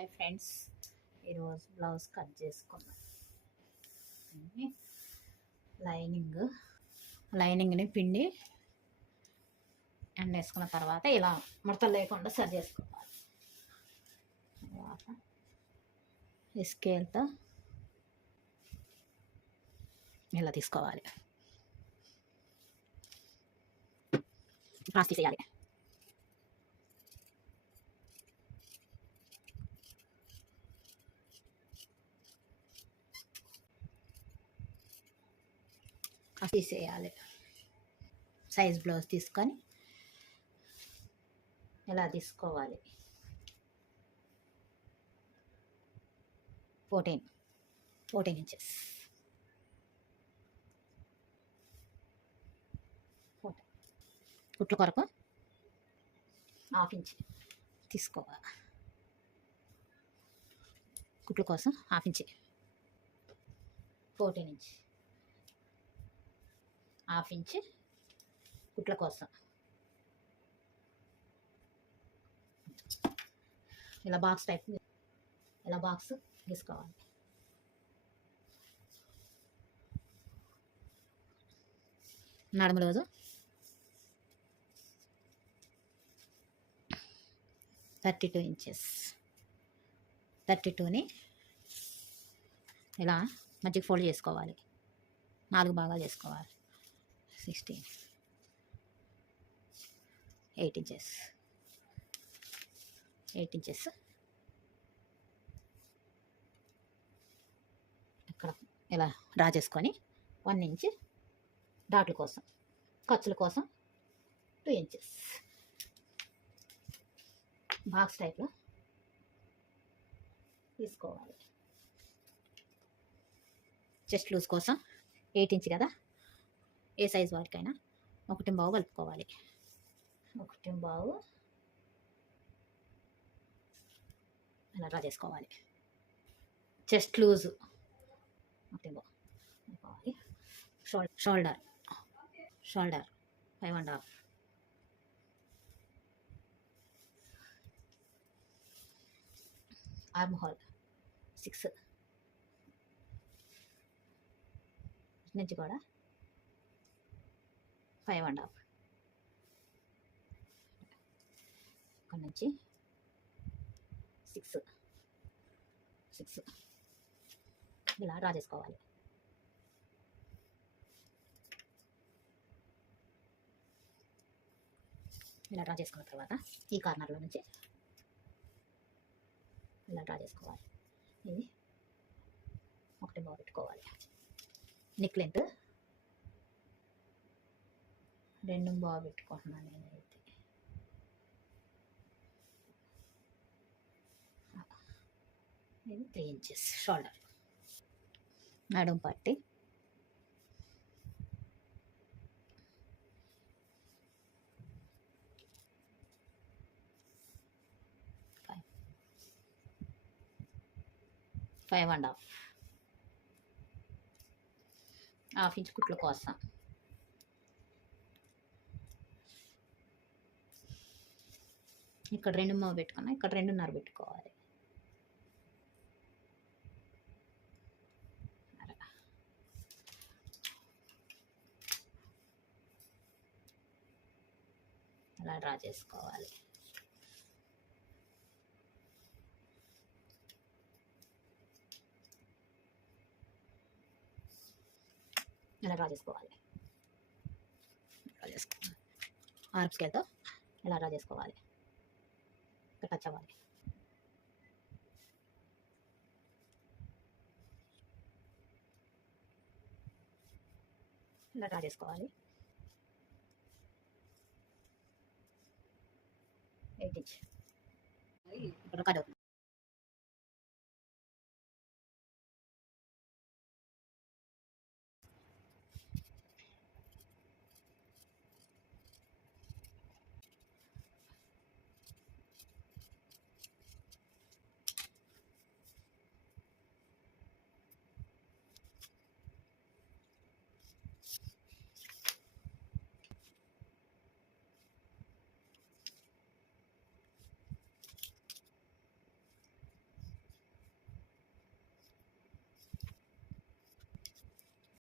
Hi friends, ఈరోజు blouse cut చేసుకున్నాం. లైనింగ్ని పిండి ఎండ వేసుకున్న తర్వాత ఇలా ముడతలు లేకుండా సరి చేసుకోవాలి. తర్వాత ఈ స్కేల్తో ఇలా తీసుకోవాలి, క్రాస్ తీసేయాలి. తీసేయాలి. సైజ్ బ్లౌజ్ తీసుకొని ఇలా తీసుకోవాలి. 14 ఇంచెస్. కుట్ల కొరకు 1/2 ఇంచ్ తీసుకోవాలి. కుట్ల కోసం 1/2 ఇంచ్, 14 ఇంచ్, 1/2 ఇంచ్ కుట్ల కోసం. ఇలా బాక్స్ టైప్, ఇలా బాక్స్ తీసుకోవాలి. నడుము రోజు 32 ఇంచెస్. 32ని ఇలా మధ్యకి ఫోల్డ్ చేసుకోవాలి, 4 భాగాలు చేసుకోవాలి. 16, 8 ఇంచెస్. ఇక్కడ ఇలా డ్రా చేసుకొని 1 ఇంచ్ డాట్ల కోసం, ఖర్చుల కోసం 2 ఇంచెస్. బాక్స్ టైప్లో తీసుకోవాలి. చెస్ట్ లూజ్ కోసం 8 ఇంచ్ కదా, ఏ సైజ్ వారికైనా 1.5 కలుపుకోవాలి. 1.5 అలా డ్రా చేసుకోవాలి. చెస్ట్ లూజ్ 1.5 కలుపుకోవాలి. షోల్డర్ 5.5. ఆర్మ్ హోల్ 6 నుంచి కూడా 5.5. ఇక్కడ నుంచి 6 ఇలా డ్రా చేసుకోవాలి. ఇలా డ్రా చేసుకున్న తర్వాత ఈ కార్నర్లో నుంచి ఇలా డ్రా చేసుకోవాలి. ఇది 1.5 పెట్టుకోవాలి. నెక్ లెంత్ 2.5 పెట్టుకుంటున్నాను నేనైతే. ఇది 3 ఇంచెస్. షోల్డర్, నడుము పట్టి 5.5. 1/2 ఇంచ్ కుట్ల కోసం. ఇక్కడ 2.5 పెట్టుకున్నా, ఇక్కడ 2.5 పెట్టుకోవాలి. అలా డ్రా చేసుకోవాలి. ఇలా డ్రా చేసుకోవాలి. ఆర్మ్ స్కేల్తో ఇలా డ్రా చేసుకోవాలి. ఇక్కడ టచ్ అవ్వాలి. ఇలా డ్రా చేసుకోవాలి. 8 ఇంచ్ ఇక్కడ కట్ అవుతుంది.